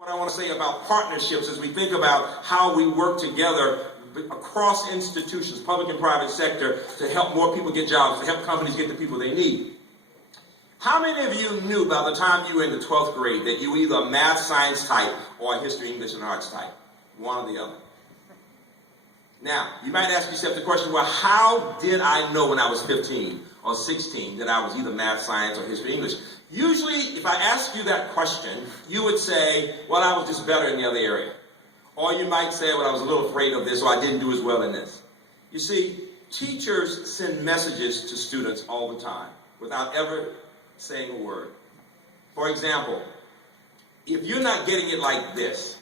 What I want to say about partnerships is we think about how we work together across institutions, public and private sector, to help more people get jobs, to help companies get the people they need. How many of you knew by the time you were in the 12th grade that you were either a math, science type or a history, English, and arts type? One or the other. Now, you might ask yourself the question, well, how did I know when I was 15 or 16 that I was either math, science, or history, English? Usually, if I ask you that question, you would say, well, I was just better in the other area. Or you might say, well, I was a little afraid of this, or I didn't do as well in this. You see, teachers send messages to students all the time without ever saying a word. For example, if you're not getting it like this,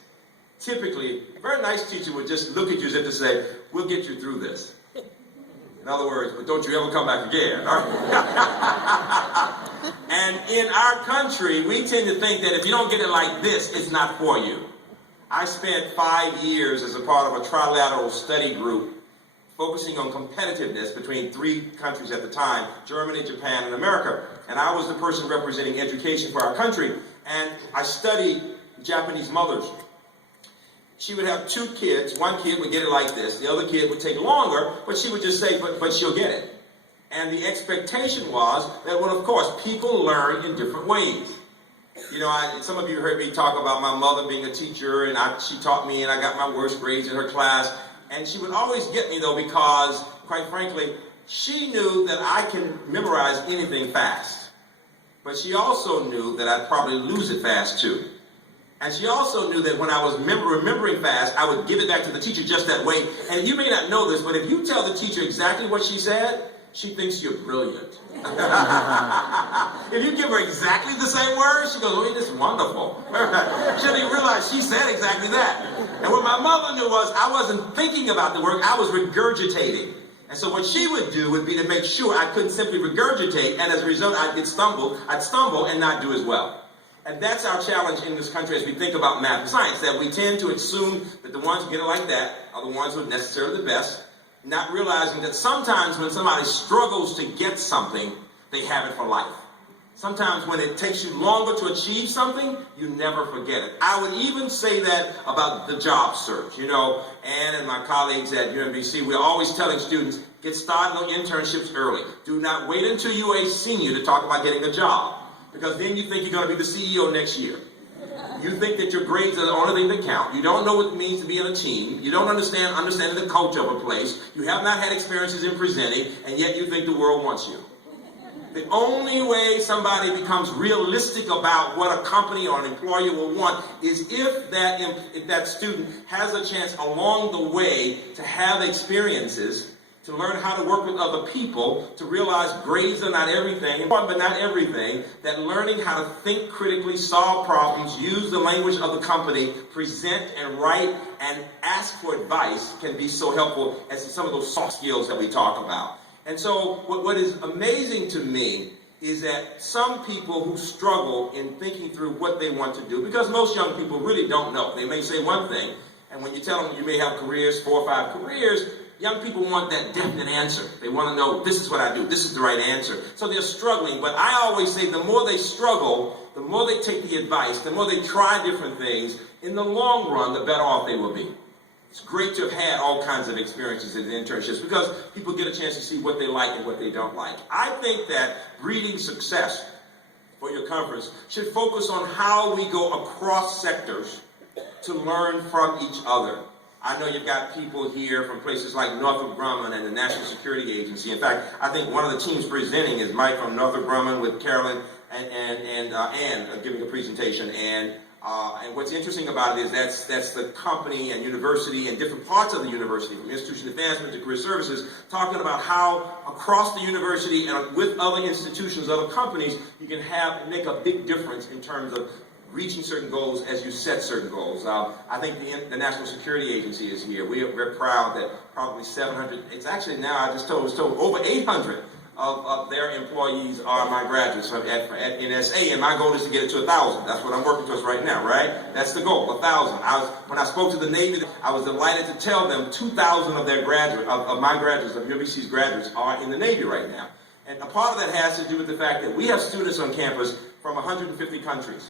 typically, a very nice teacher would just look at you as if to say, we'll get you through this. In other words, but don't you ever come back again. All right? And in our country, we tend to think that if you don't get it like this, it's not for you. I spent 5 years as a part of a trilateral study group focusing on competitiveness between 3 countries at the time, Germany, Japan, and America. And I was the person representing education for our country. And I studied Japanese mothers. She would have 2 kids. One kid would get it like this. The other kid would take longer, but she would just say, but she'll get it. And the expectation was that, well, of course, people learn in different ways. You know, some of you heard me talk about my mother being a teacher, and she taught me, and I got my worst grades in her class. And she would always get me, though, because, quite frankly, she knew that I can memorize anything fast. But she also knew that I'd probably lose it fast, too. And she also knew that when I was remembering fast, I would give it back to the teacher just that way. And you may not know this, but if you tell the teacher exactly what she said, she thinks you're brilliant. If you give her exactly the same words, she goes, oh, this is wonderful. She didn't even realize she said exactly that. And what my mother knew was I wasn't thinking about the work, I was regurgitating. And so what she would do would be to make sure I couldn't simply regurgitate, and as a result, I'd stumble and not do as well. And that's our challenge in this country as we think about math and science, that we tend to assume that the ones who get it like that are the ones who are necessarily the best, not realizing that sometimes when somebody struggles to get something, they have it for life. Sometimes when it takes you longer to achieve something, you never forget it. I would even say that about the job search. You know, Ann and my colleagues at UMBC, we're always telling students, get started on internships early. Do not wait until you're a senior to talk about getting a job, because then you think you're going to be the CEO next year. You think that your grades are the only thing that count. You don't know what it means to be on a team. You don't understand the culture of a place. You have not had experiences in presenting, and yet you think the world wants you. The only way somebody becomes realistic about what a company or an employer will want is if that student has a chance along the way to have experiences, to learn how to work with other people, to realize grades are not everything, but not everything, that learning how to think critically, solve problems, use the language of the company, present and write and ask for advice can be so helpful as some of those soft skills that we talk about. And so what is amazing to me is that some people who struggle in thinking through what they want to do, because most young people really don't know. They may say one thing, and when you tell them you may have careers, 4 or 5 careers, young people want that definite answer. They want to know, this is what I do, this is the right answer. So they're struggling, but I always say the more they struggle, the more they take the advice, the more they try different things, in the long run, the better off they will be. It's great to have had all kinds of experiences in internships because people get a chance to see what they like and what they don't like. I think that Breeding Success for your conference should focus on how we go across sectors to learn from each other. I know you've got people here from places like Northrop Grumman and the National Security Agency. In fact, I think one of the teams presenting is Mike from Northrop Grumman with Carolyn and Ann giving a presentation. And what's interesting about it is that's the company and university and different parts of the university, from institution advancement to career services, talking about how across the university and with other institutions, other companies, you can make a big difference in terms of reaching certain goals as you set certain goals. I think the National Security Agency is here. We're proud that probably 700, it's actually now, I was told over 800 of their employees are my graduates at NSA, and my goal is to get it to 1,000. That's what I'm working towards right now, right? That's the goal, 1,000. When I spoke to the Navy, I was delighted to tell them 2,000 of their graduates, of my graduates, of UMBC's graduates, are in the Navy right now. And a part of that has to do with the fact that we have students on campus from 150 countries.